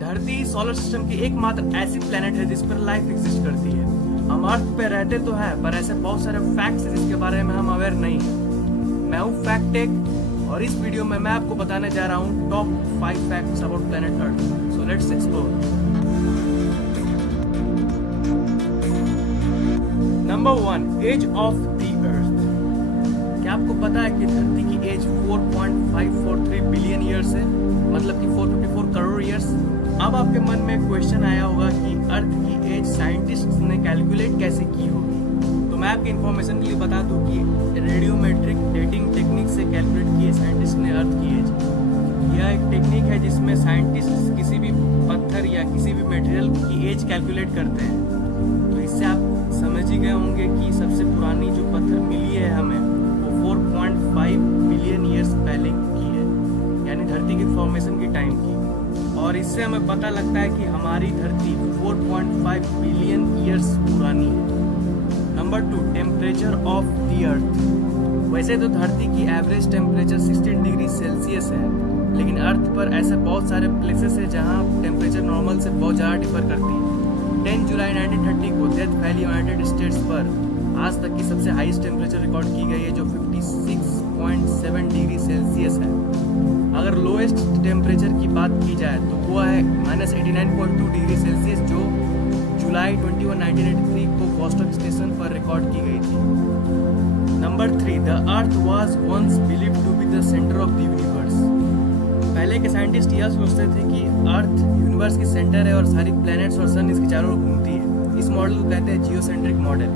धरती solar system की एकमात्र ऐसी प्लेनेट है जिस पर लाइफ एग्जिस्ट करती है। हम अर्थ पे रहते तो है, पर ऐसे बहुत सारे फैक्ट्स हैं जिसके बारे में हम अवेयर नहीं है। मैं हूँ फैक्टटेक और इस वीडियो में मैं आपको बताने जा रहा हूँ top 5 facts about planet earth. So let's explore. Number 1, age of the earth. क्या आपको पता है कि धरती की एज 4.543 बिलियन ईयर्स है, मतलब कि 454 करोड़ ईयर्स। अब आपके मन में क्वेश्चन आया होगा कि अर्थ की एज साइंटिस्ट ने कैलकुलेट कैसे की होगी। तो मैं आपकी इन्फॉर्मेशन के लिए बता दूं कि रेडियोमेट्रिक डेटिंग टेक्निक से कैलकुलेट किए साइंटिस्ट ने अर्थ की एज। यह एक टेक्निक है जिसमें साइंटिस्ट किसी भी पत्थर या किसी भी मटेरियल की एज कैलकुलेट करते हैं। तो इससे आप समझ ही गए होंगे कि सबसे पुरानी जो पत्थर मिली है हमें वो 4.5 बिलियन ईयर्स पहले की है, यानी धरती की फॉर्मेशन की टाइम की। और इससे हमें पता लगता है कि हमारी धरती 4.5 बिलियन ईयर्स पुरानी है। नंबर 2, टेम्परेचर ऑफ द अर्थ। वैसे तो धरती की एवरेज टेम्परेचर 16 डिग्री सेल्सियस है, लेकिन अर्थ पर ऐसे बहुत सारे प्लेसेस है जहां टेम्परेचर नॉर्मल से बहुत ज़्यादा डिफर करती है। 10 जुलाई 1930 को डेथ वैली यूनाइटेड स्टेट्स पर आज तक की सबसे हाईएस्ट टेम्परेचर रिकॉर्ड की गई है, जो 56.7 डिग्री सेल्सियस है। अगर लोएस्ट टेम्परेचर की बात की जाए तो वो है -89.2 डिग्री सेल्सियस, जो जुलाई 21, 1983 को वॉस्टॉक स्टेशन पर रिकॉर्ड की गई थी। Number 3, the earth was once believed to be the centre of the universe. पहले के साइंटिस्ट यह सोचते थे कि अर्थ यूनिवर्स की सेंटर है और सारी प्लैनेट्स और सन इसके चारों ओर घूमती है। इस मॉडल को कहते हैं जियोसेंट्रिक मॉडल।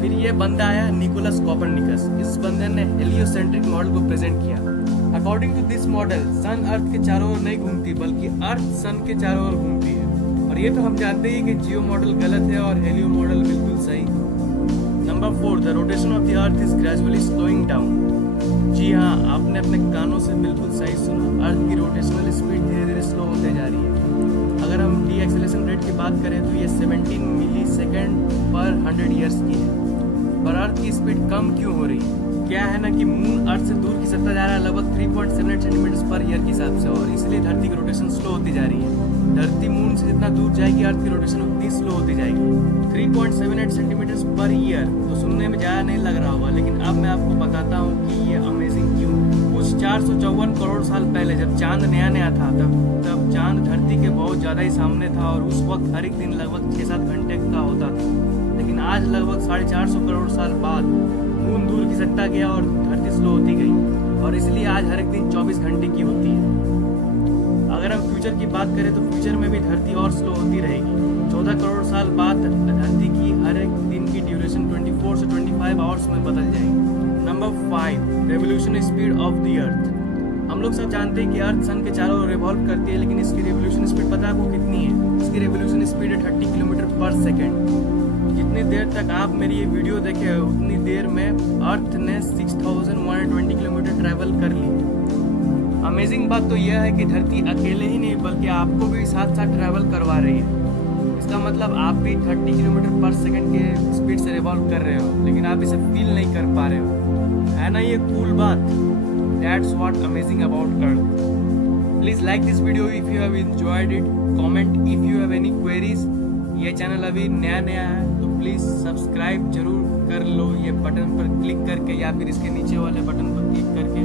फिर ये बंदा आया निकोलस कोपरनिकस। इस बंदे ने हेलियोसेंट्रिक मॉडल को प्रेजेंट किया। अकॉर्डिंग टू दिस मॉडल सन अर्थ के चारों ओर नहीं घूमती, बल्कि अर्थ सन के चारों ओर घूमती है। और ये तो हम जानते ही कि जियो मॉडल गलत है और हेलियो मॉडल बिल्कुल सही। Number 4, the rotation of the earth is gradually slowing down. जी हाँ, आपने अपने कानों से बिल्कुल सही सुना। अर्थ की रोटेशनल स्पीड धीरे धीरे स्लो होते जा रही है। अगर हम डी एक्सेलरेशन रेट की बात करें तो ये 17 मिली सेकेंड पर 100 ईयर्स की है। पर अर्थ की स्पीड कम क्यों हो रही है? क्या है ना कि मून अर्थ से दूर खिसकता जा रहा है, लगभग 3.78 सेंटीमीटर पर ईयर के हिसाब से, और इसलिए धरती की रोटेशन स्लो होती जा रही है। धरती मून से जितना दूर जाएगी अर्थ की रोटेशन उतनी स्लो होती जाएगी। 3.78 सेंटीमीटर पर ईयर तो सुनने में ज़्यादा नहीं लग रहा होगा, लेकिन अब मैं आपको बताता हूँ कि ये अमेजिंग क्यों। कुछ 454 करोड़ साल पहले जब चांद नया नया था, तब चांद धरती के बहुत ज़्यादा ही सामने था और उस वक्त हर एक दिन लगभग 6-7 घंटे का होता था। लेकिन आज लगभग 450 करोड़ साल बाद मून दूर खिसकता गया और धरती स्लो होती गई, और इसलिए आज हर एक दिन 24 घंटे की होती है। अगर हम फ्यूचर की बात करें तो फ्यूचर में भी धरती और स्लो होती रहेगी। 14 करोड़ साल बाद धरती की हर एक दिन की ड्यूरेशन 24 से 25 आवर्स में बदल जाएगी। Number 5, revolution speed of the अर्थ। हम लोग सब जानते हैं कि अर्थ सन के चारों ओर रिवॉल्व करती है, लेकिन इसकी रेवोल्यूशन स्पीड पता है आपको कितनी है? इसकी रेवोल्यूशन स्पीड है 30 किलोमीटर पर सेकेंड। जितनी देर तक आप मेरी ये वीडियो देखे उतनी देर में अर्थ ने 6120 किलोमीटर ट्रैवल कर ली। अमेजिंग बात तो यह है कि धरती अकेले ही नहीं बल्कि आपको भी साथ साथ ट्रैवल करवा रही है। इसका मतलब आप भी 30 किलोमीटर पर सेकंड के स्पीड से रिवॉल्व कर रहे हो, लेकिन आप इसे फील नहीं कर पा रहे हो। है ना ये कूल बात? That's what amazing about earth. Please like this video if you have enjoyed it, comment if you have any queries. ये चैनल अभी नया है तो प्लीज़ सब्सक्राइब जरूर कर लो, ये बटन पर क्लिक करके या फिर इसके नीचे वाले बटन पर क्लिक करके।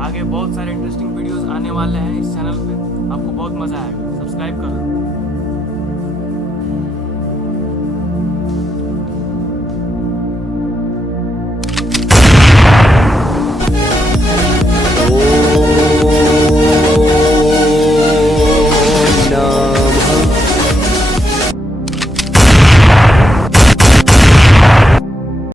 आगे बहुत सारे इंटरेस्टिंग वीडियोस आने वाले हैं इस चैनल पे, आपको बहुत मज़ा आएगा। सब्सक्राइब कर लो।